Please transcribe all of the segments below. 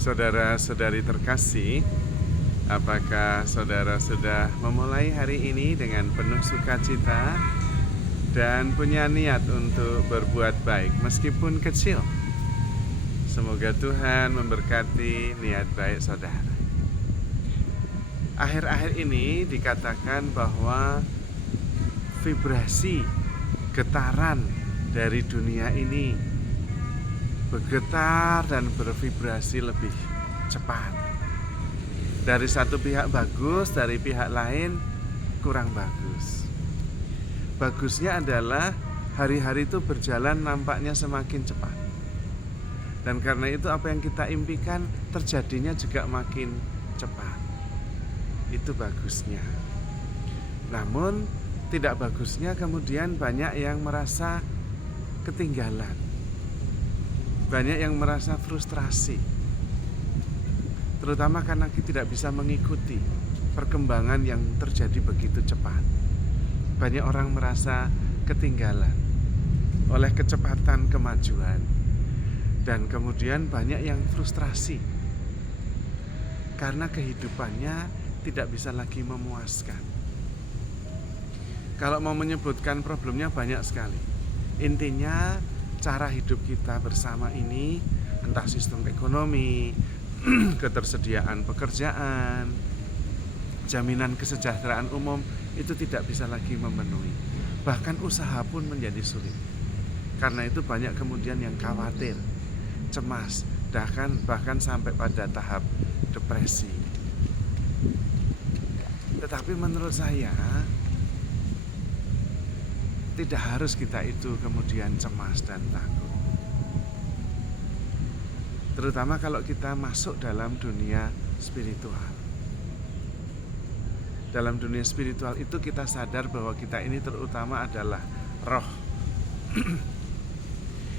Saudara-saudari terkasih, apakah saudara sudah memulai hari ini dengan penuh sukacita dan punya niat untuk berbuat baik meskipun kecil? Semoga Tuhan memberkati niat baik saudara. Akhir-akhir ini dikatakan bahwa vibrasi getaran dari dunia ini bergetar dan bervibrasi lebih cepat. Dari satu pihak bagus, dari pihak lain kurang bagus. Bagusnya adalah hari-hari itu berjalan nampaknya semakin cepat. Dan karena itu apa yang kita impikan terjadinya juga makin cepat. Itu bagusnya. Namun tidak bagusnya kemudian banyak yang merasa ketinggalan. Banyak yang merasa frustrasi, terutama karena kita tidak bisa mengikuti perkembangan yang terjadi begitu cepat. Banyak orang merasa ketinggalan oleh kecepatan kemajuan, dan kemudian banyak yang frustrasi karena kehidupannya tidak bisa lagi memuaskan. Kalau mau menyebutkan problemnya banyak sekali. Intinya cara hidup kita bersama ini, entah sistem ekonomi, ketersediaan pekerjaan, jaminan kesejahteraan umum, itu tidak bisa lagi memenuhi. Bahkan usaha pun menjadi sulit. Karena itu banyak kemudian yang khawatir, cemas, bahkan sampai pada tahap depresi. Tetapi menurut saya, tidak harus kita itu kemudian cemas dan takut. Terutama kalau kita masuk dalam dunia spiritual. Dalam dunia spiritual itu kita sadar bahwa kita ini terutama adalah roh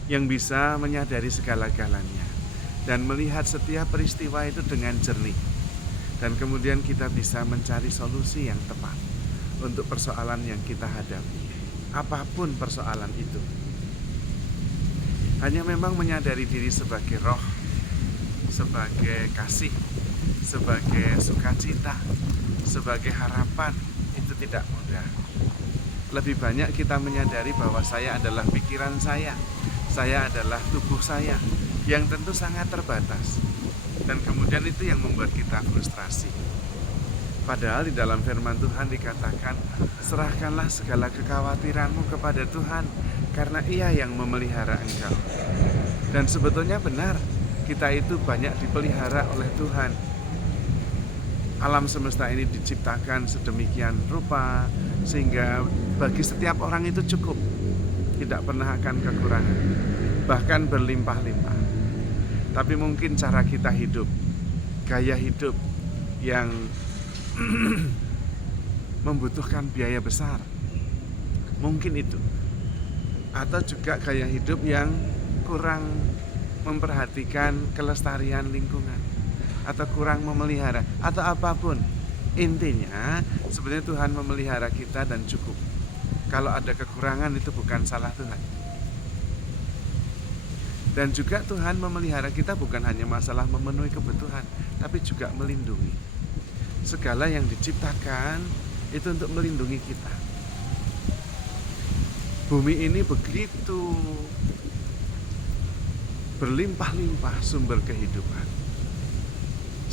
yang bisa menyadari segala-galanya dan melihat setiap peristiwa itu dengan jernih. Dan kemudian kita bisa mencari solusi yang tepat untuk persoalan yang kita hadapi. Apapun persoalan itu, hanya memang menyadari diri sebagai roh, sebagai kasih, sebagai sukacita, sebagai harapan, itu tidak mudah. Lebih banyak kita menyadari bahwa saya adalah pikiran saya adalah tubuh saya, yang tentu sangat terbatas. Dan kemudian itu yang membuat kita frustrasi. Padahal di dalam firman Tuhan dikatakan, serahkanlah segala kekhawatiranmu kepada Tuhan, karena Ia yang memelihara engkau. Dan sebetulnya benar, kita itu banyak dipelihara oleh Tuhan. Alam semesta ini diciptakan sedemikian rupa, sehingga bagi setiap orang itu cukup. Tidak pernah akan kekurangan, bahkan berlimpah-limpah. Tapi mungkin cara kita hidup, gaya hidup yang membutuhkan biaya besar, mungkin itu. Atau juga gaya hidup yang kurang memperhatikan kelestarian lingkungan, atau kurang memelihara, atau apapun. Intinya sebenarnya Tuhan memelihara kita dan cukup. Kalau ada kekurangan itu bukan salah Tuhan. Dan juga Tuhan memelihara kita bukan hanya masalah memenuhi kebutuhan, tapi juga melindungi. Segala yang diciptakan itu untuk melindungi kita. Bumi ini begitu berlimpah-limpah sumber kehidupan.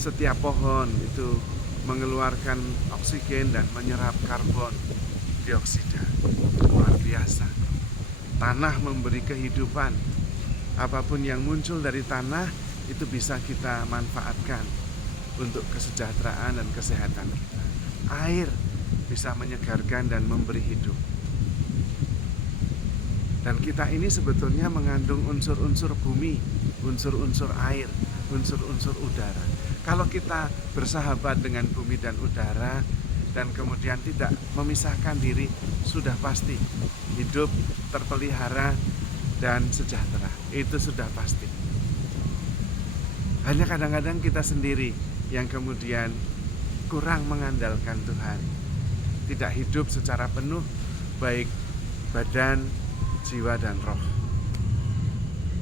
Setiap pohon itu mengeluarkan oksigen dan menyerap karbon dioksida. Luar biasa. Tanah memberi kehidupan. Apapun yang muncul dari tanah itu bisa kita manfaatkan untuk kesejahteraan dan kesehatan kita. Air bisa menyegarkan dan memberi hidup. Dan kita ini sebetulnya mengandung unsur-unsur bumi, unsur-unsur air, unsur-unsur udara. Kalau kita bersahabat dengan bumi dan udara dan kemudian tidak memisahkan diri, sudah pasti hidup terpelihara dan sejahtera. Itu sudah pasti. Hanya kadang-kadang kita sendiri yang kemudian kurang mengandalkan Tuhan, tidak hidup secara penuh, baik badan, jiwa, dan roh.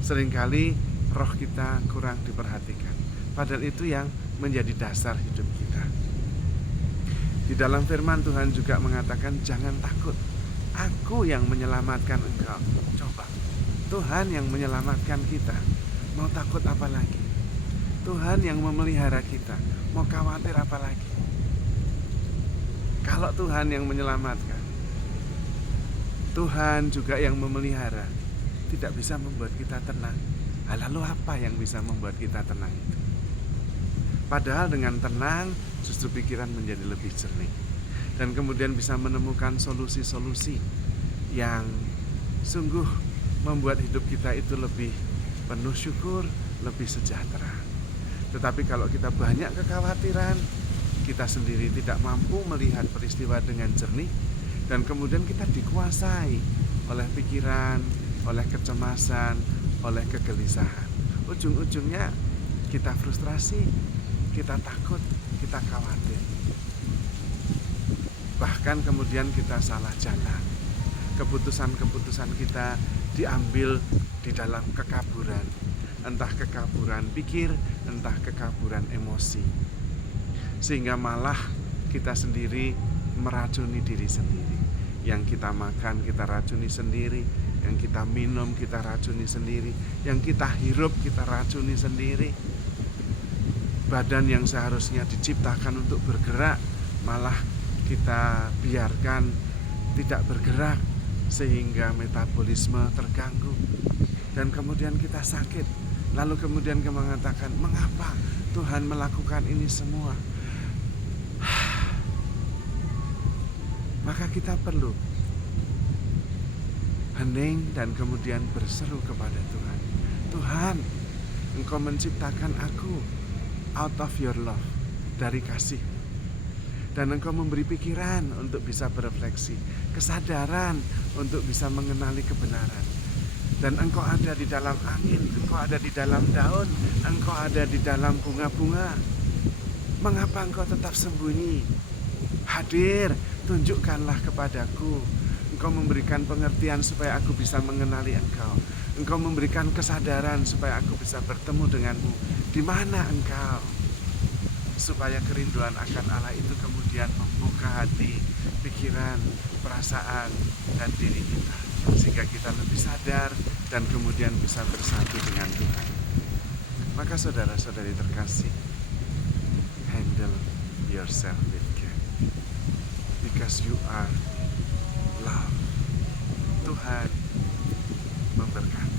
Seringkali roh kita kurang diperhatikan. Padahal itu yang menjadi dasar hidup kita. Di dalam firman Tuhan juga mengatakan jangan takut, aku yang menyelamatkan engkau. Coba, Tuhan yang menyelamatkan kita, mau takut apa lagi? Tuhan yang memelihara kita, mau khawatir apa lagi? Kalau Tuhan yang menyelamatkan, Tuhan juga yang memelihara, tidak bisa membuat kita tenang. Lalu apa yang bisa membuat kita tenang itu? Padahal dengan tenang justru pikiran menjadi lebih jernih. Dan kemudian bisa menemukan solusi-solusi yang sungguh membuat hidup kita itu lebih penuh syukur, lebih sejahtera. Tetapi kalau kita banyak kekhawatiran, kita sendiri tidak mampu melihat peristiwa dengan jernih, dan kemudian kita dikuasai oleh pikiran, oleh kecemasan, oleh kegelisahan. Ujung-ujungnya kita frustrasi, kita takut, kita khawatir. Bahkan kemudian kita salah jalan. Keputusan-keputusan kita diambil di dalam kekaburan. Entah kekaburan pikir, entah kekaburan emosi. Sehingga malah kita sendiri meracuni diri sendiri. Yang kita makan kita racuni sendiri, yang kita minum kita racuni sendiri, yang kita hirup kita racuni sendiri. Badan yang seharusnya diciptakan untuk bergerak malah kita biarkan tidak bergerak, sehingga metabolisme terganggu dan kemudian kita sakit. Lalu kemudian kita mengatakan, mengapa Tuhan melakukan ini semua? Maka kita perlu hening dan kemudian berseru kepada Tuhan. Tuhan, Engkau menciptakan aku out of your love, dari kasih. Dan Engkau memberi pikiran untuk bisa berefleksi, kesadaran untuk bisa mengenali kebenaran. Dan Engkau ada di dalam angin, Engkau ada di dalam daun, Engkau ada di dalam bunga-bunga. Mengapa Engkau tetap sembunyi? Hadir, tunjukkanlah kepadaku. Engkau memberikan pengertian supaya aku bisa mengenali Engkau. Engkau memberikan kesadaran supaya aku bisa bertemu denganmu. Di mana Engkau? Supaya kerinduan akan Allah itu kemudian membuka hati, pikiran, perasaan, dan diri kita. Sehingga kita lebih sadar dan kemudian bisa bersatu dengan Tuhan. Maka saudara-saudari terkasih, handle yourself with care. Because you are love. Tuhan memberkati.